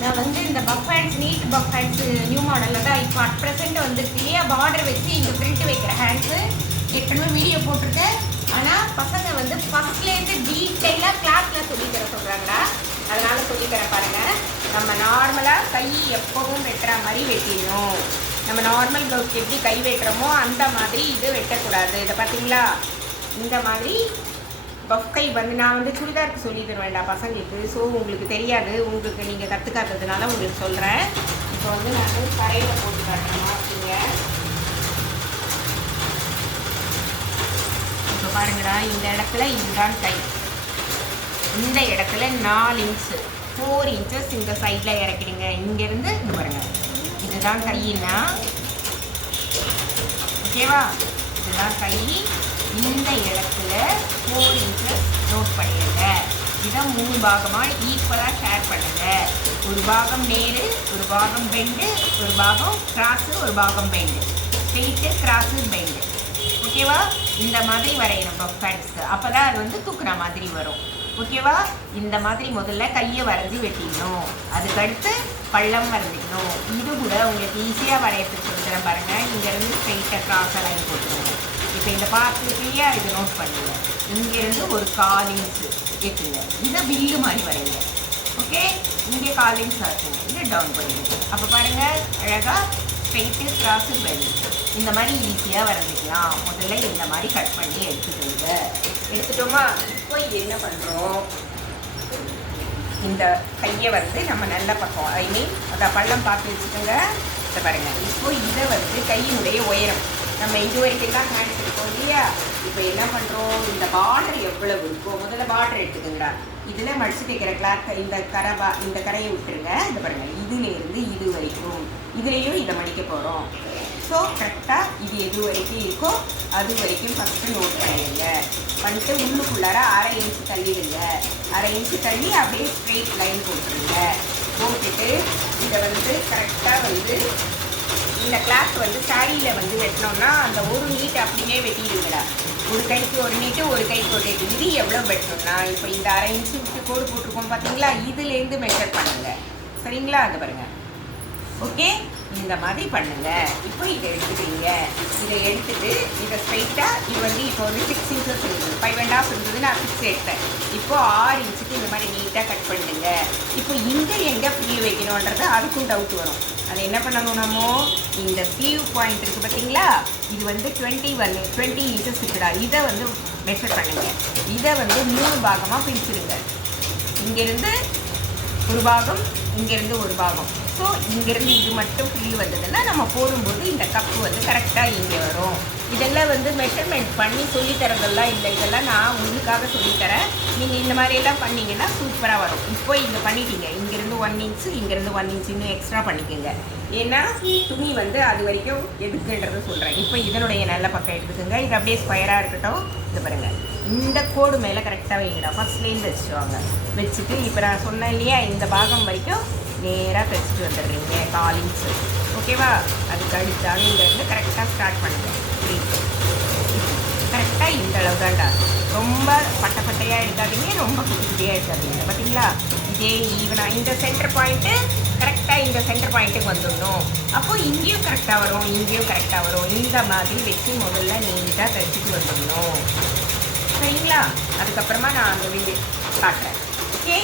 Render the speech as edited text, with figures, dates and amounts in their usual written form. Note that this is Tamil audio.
நான் வந்து இந்த puff hands need puff hands new மாடலில் தான் இப்போ அட் ப்ரெசென்ட் வந்துருக்கு இல்லையா, பார்டர் வச்சு இங்கே பிரிண்ட் வைக்கிற ஹேண்ட்ஸு ஏற்கனவே வீடியோ போட்டிருக்கேன். ஆனால் பசங்க வந்து ஃபஸ்ட்லேருந்து டீட்டெயிலாக கிளாஸில் சொல்லித்தர சொல்கிறாங்களா, அதனால் சொல்லித்தர பாருங்கள். நம்ம நார்மலாக கை எப்பவும் வெட்டுற மாதிரி வெட்டிடணும். நம்ம நார்மல் ப்ளவுஸ்க்கு எப்படி கை வெட்டுறோமோ அந்த மாதிரி இது வெட்டக்கூடாது. இதை பார்த்தீங்களா, இந்த மாதிரி பஃப் கை வந்து நான் வந்து சுடிதாருக்கு சொல்லி தருவேன்டா பசங்களுக்கு. ஸோ உங்களுக்கு தெரியாது, உங்களுக்கு நீங்கள் கற்றுக்காததுனால உங்களுக்கு சொல்கிறேன். இப்போ வந்து நான் கரையில் போட்டு காட்டுறேன் மாற்றிங்க. இப்போ பாருங்கடா, இந்த இடத்துல இதுதான் கை, இந்த இடத்துல 4 இன்ச்சு 4 இன்ச்சஸ் இந்த சைடில் இறக்கிடுங்க. இங்கேருந்து இது பாருங்கள், இதுதான் கையினா ஓகேவா, இதுதான் கை. இந்த இடத்துல 4 இன்ச்சஸ் நோட் பண்ணிடுங்க. இதை 3 பாகமாக ஈக்குவலாக ஷேர் பண்ணுங்க. ஒரு பாகம் நேரு, ஒரு பாகம் பெண்டு, ஒரு பாகம் கிராஸு, ஒரு பாகம் பெண்டு, ஸ்ட்ரெயிட்டு கிராஸு பெண்டு. ஓகேவா, இந்த மாதிரி வரையணும் பஃப் ஹேண்ட்ஸ்க்கு. அப்போ தான் அது வந்து தூக்குற மாதிரி வரும். ஓகேவா, இந்த மாதிரி முதல்ல கையை வரைஞ்சி வெட்டிடணும். அதுக்கடுத்து பள்ளம் வரைஞ்சிக்கணும். இது கூட உங்களுக்கு ஈஸியாக வரையறதுக்கு சொல்லித்தரேன் பாருங்கள். இங்கேருந்து ஸ்ட்ரெயிட்டாக கிராஸ் லைன் போட்டுக்கணும். இப்போ இந்த பார்த்துக்கிட்டே இது நோட் பண்ணுங்க. இங்கேருந்து ஒரு 4 இன்ச்சு ஏற்றுங்க. இதை வில்லு மாதிரி வரைங்க. ஓகே, இங்கே 4 இன்ச் ஆச்சுங்க. இதை டவுன் பண்ணிடுங்க. அப்போ பாருங்கள், அழகாக ஸ்ட்ரெயிட்டு கிராஸு பெண்டு இந்த மாதிரி ஈஸியாக வரைஞ்சிக்கலாம். முதல்ல இந்த மாதிரி கட் பண்ணி எடுத்துக்கோங்க. எடுத்துட்டோமா, இப்போ இது என்ன பண்ணுறோம், இந்த கையை வந்து நம்ம நல்ல பக்கம் ஐ மீன் அதை பள்ளம் பார்த்து வச்சுக்கோங்க. இதை பாருங்கள், இப்போ இதை வந்து கையினுடைய உயரம் நம்ம இது வரைக்கும் தான் ஹேண்ட் இருக்கோம் இல்லையா. இப்போ என்ன பண்ணுறோம், இந்த பார்டர் எவ்வளவு இருக்கோ முதல்ல பார்டர் எடுத்துக்கோங்கடா. இதில் மடிச்சு தைக்கிற கிளாத் இந்த கரையை விட்டுருங்க. இந்த பாருங்கள், இதுலேருந்து இது வரைக்கும் இதுலேயும் இதை மடிக்க போகிறோம். ஸோ கரெக்டாக இது எது வரைக்கும் இருக்கோ அது வரைக்கும் ஃபஸ்ட்டு நோட் பண்ணிடுங்க. பண்ணிட்டு உள்ளுக்குள்ளார 1/2 இன்ச்சு தள்ளிடுங்க. 1/2 இன்ச்சு தள்ளி அப்படியே ஸ்ட்ரெயிட் லைன் போட்டுருங்க. போட்டுட்டு இதை வந்து கரெக்டாக வந்து இந்த கிளாத் வந்து சாரியில் வந்து வெட்டினோம்னா அந்த ஒரு நீட்டு அப்படியே வெட்டிடுங்களா. ஒரு கைக்கு ஒரு நீட்டு, ஒரு கைக்கு ஒரு நீட்டு. இது எவ்வளோ வெட்டணும்னா, இப்போ இந்த 1/2 இன்ச்சு விட்டு கோடு போட்டிருக்கோம் பார்த்தீங்களா, இதுலேருந்து மெஷர் பண்ணுங்கள். சரிங்களா, அது பாருங்கள். ஓகே, இந்த மாதிரி பண்ணுங்க. இப்போ இதை எடுத்துக்கிறீங்க. இதை எடுத்துட்டு இதை ஸ்ட்ரைட்டாக இது வந்து இப்போ வந்து 6 இன்ச்சஸ் இருந்தது, 5.5 இருந்தது, நான் 6 எடுத்தேன். இப்போ 6 இன்ச்சுக்கு இந்த மாதிரி நீட்டாக கட் பண்ணுங்க. இப்போ இங்கே எங்கே ஃப்ளீவ் வைக்கணுன்றது அதுக்கும் டவுட் வரும். அதை என்ன பண்ணணும், நம்ம இந்த ஃப்ளீவ் பாயிண்ட் இருக்குது பார்த்தீங்களா, இது வந்து 20 இன்ச்சஸ் இருக்குடா. இதை வந்து மெஷர் பண்ணுங்க. இதை வந்து 3 பாகமாக பிரிச்சுடுங்க. இங்கேருந்து ஒரு பாகம், இங்கேருந்து ஒரு பாகம். ஸோ இங்கேருந்து இது மட்டும் ஃப்ரீ வந்ததுன்னா நம்ம போடும்போது இந்த கப்பு வந்து கரெக்டாக இங்கே வரும். இதெல்லாம் வந்து மெஷர்மெண்ட் பண்ணி சொல்லித்தரதெல்லாம் இல்லை, இதெல்லாம் நான் உங்களுக்காக சொல்லித்தரேன். நீங்கள் இந்த மாதிரியெல்லாம் பண்ணிங்கன்னா சூப்பராக வரும். இப்போ இங்கே பண்ணிட்டீங்க, இங்கேருந்து 1 இன்ச்சு, இங்கேருந்து 1 இன்ச்சு இன்னும் எக்ஸ்ட்ரா பண்ணிக்கோங்க. ஏன்னா துணி வந்து அது வரைக்கும் எதுக்குன்றதை சொல்கிறேன். இப்போ இதனுடைய நல்ல பக்கம் எடுத்துக்கோங்க. இது அப்படியே ஸ்கொயராக இருக்கட்டும். இது பாருங்கள், இந்த கோடு மேலே கரெக்டாக வைங்கடா. ஃபஸ்ட்லேருந்து வச்சுருவாங்க. வச்சுட்டு இப்போ நான் சொன்னேன் இல்லையா, இந்த பாகம் வரைக்கும் நேராக தைச்சிட்டு வந்துடுறீங்க 4 இன்ச்சு. ஓகேவா, அதுக்கு அடுத்தாங்க இங்கேருந்து கரெக்டாக ஸ்டார்ட் பண்ணுங்கள். கரெக்டாக இந்த அளவு தான்டா. ரொம்ப பட்டையாக எடுக்காதீங்க, ரொம்ப குட்டி குட்டியாக எடுக்காதீங்க. பார்த்தீங்களா, இதே ஈவனாக இந்த சென்டர் பாயிண்ட்டு கரெக்டாக இந்த சென்டர் பாயிண்ட்டுக்கு வந்துடணும். அப்போது இங்கேயும் கரெக்டாக வரும், இங்கேயும் கரெக்டாக வரும். இந்த மாதிரி வச்சு முதல்ல நீட்டாக தைச்சிட்டு வந்துடணும். சரிங்களா, அதுக்கப்புறமா நான் அந்த வீடியோ காட்டுறேன். ஓகே.